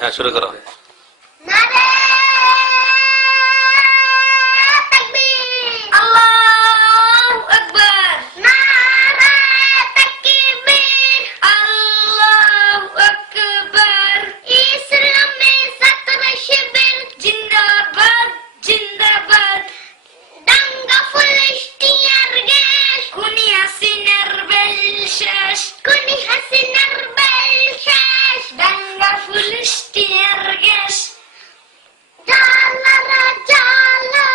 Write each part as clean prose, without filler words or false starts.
হ্যাঁ শুরু করো। নারে তাকবীর, আল্লাহু আকবার। নারে তাকবীর, আল্লাহু আকবার। ইসলামে ছাত্র শিবির জিন্দাবাদ জিন্দাবাদ। দাঙ্গা ফিলিস্তিনের গ্যাস, খুনি হাসিনার বেল শেষ, খুনি হাসিনার বেল শেষ। দাঙ্গা ফিলিস্তিনের গ্যাস, জ্বালা রে জ্বালা,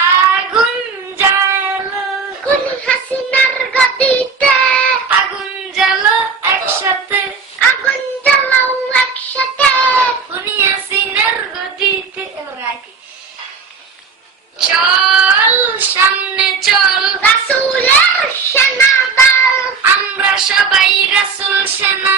আগুন জ্বালা। খুনি হাসিনার গদিতে আগুন জ্বালো একসাথে, আগুন জ্বালাও একসাথে। খুনি হাসিনার গদিতে। চল সামনে চল, রাসূলের সেনাদল, আমরা সবাই রাসূল সেনা